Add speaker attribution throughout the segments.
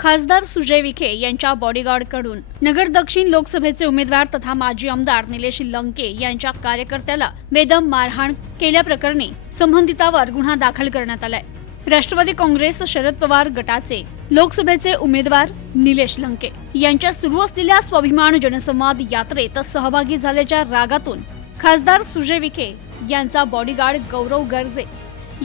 Speaker 1: खासदार सुजय विखे यांच्या बॉडीगार्डकडून नगर दक्षिण लोकसभेचे उमेदवार तथा माजी आमदार निलेश लंके यांच्या कार्यकर्त्याला बेदम मारहाण केल्याप्रकरणी संबंधितावर गुन्हा दाखल करण्यात आलाय. राष्ट्रवादी काँग्रेस शरद पवार गटाचे लोकसभेचे उमेदवार निलेश लंके यांच्या सुरू असलेल्या स्वाभिमान जनसंवाद यात्रेत सहभागी झाल्याच्या रागातून खासदार सुजय विखे यांचा बॉडीगार्ड गौरव गर्जे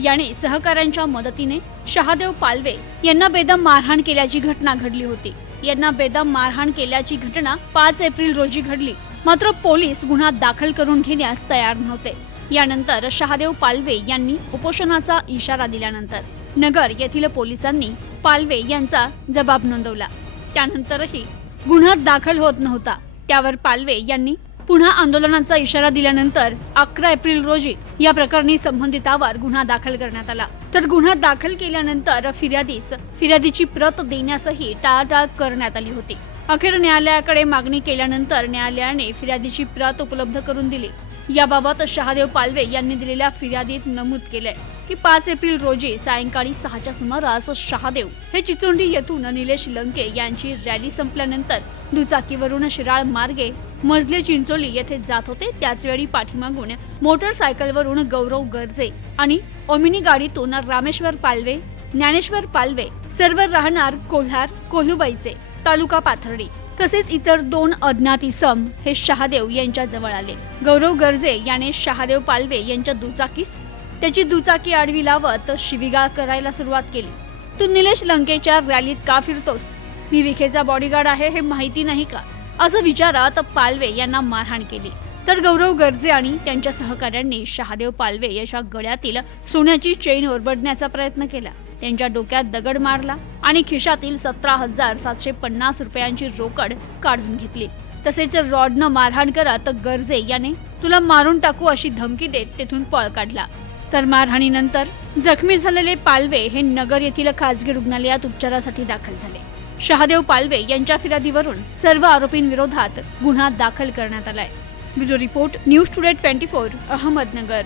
Speaker 1: याने सहकाऱ्यांच्या मदतीने शहादेव पालवे यांना बेदम मारहाण केल्याची घटना घडली होती. यांना बेदम मारहाण केल्याची घटना पाच एप्रिल रोजी घडली. मात्र पोलीस गुन्हा दाखल करून घेण्यास तयार नव्हते. यानंतर शहादेव पालवे यांनी उपोषणाचा इशारा दिल्यानंतर नगर येथील पोलिसांनी पालवे यांचा जबाब नोंदवला. त्यानंतरही गुन्हा दाखल होत नव्हता. त्यावर पालवे यांनी पुन्हा आंदोलनाचा इशारा दिल्यानंतर अकरा एप्रिल रोजी या प्रकरणी संबंधितावर गुन्हा दाखल करण्यात आला. तर गुन्हा दाखल केल्यानंतर फिर्यादीस फिर्यादीची प्रत देण्यासही टाळाटाळ करण्यात आली होती. अखेर न्यायालयाकडे मागणी केल्यानंतर न्यायालयाने फिर्यादीची प्रत उपलब्ध करून दिली. याबाबत शहादेव पालवे यांनी दिलेल्या फिर्यादीत नमूद केलंय की पाच एप्रिल रोजी सायंकाळी सहाच्या सुमारास शहादेव हे चिचोंडी येथून निलेश लंके यांची रॅली संपल्यानंतर दुचाकीवरून शिराळ मार्गे मजले चिंचोली येथे जात होते. त्याचवेळी पाठीमागून मोटरसायकलवरून गौरव गर्जे आणि ओमिनी गाडीतून रामेश्वर पालवे ज्ञानेश्वर पालवे सर्व राहणार कोल्हार कोलुबाईचे तालुका पाथर्डी. तसेच इतर दोन अज्ञात इसम हे शहादेव यांच्या जवळ आले. गौरव गर्जे याने शहादेव पालवे यांच्या दुचाकीस त्याची दुचाकी आडवी लावत शिवीगाळ करायला सुरुवात केली. तू निलेश लंकेच्या रॅलीत का फिरतोस? मी विखेचा बॉडीगार्ड आहे हे माहिती नाही का? असं विचारत पालवे यांना मारहाण केली. तर गौरव गर्जे आणि त्यांच्या सहकाऱ्यांनी शहादेव पालवे याच्या गळ्यातील सोन्याची चेन ओरबडण्याचा प्रयत्न केला. त्यांच्या डोक्यात दगड मारला आणि खिशातील सतरा हजार सातशे पन्नास रुपयांची रोकड काढून घेतली. तसेच रॉडनं मारहाण करत गर्जे याने तुला मारून टाकू अशी धमकी देत तेथून पळ काढला. तर मारहाणीनंतर जखमी झालेले पालवे हे नगर येथील खाजगी रुग्णालयात उपचारासाठी दाखल झाले. शहादेव पालवे यांच्या फिर्यादीवरून सर्व आरोपींविरोधात गुन्हा दाखल करण्यात आलाय. Bureau report news today twenty four Ahmednagar.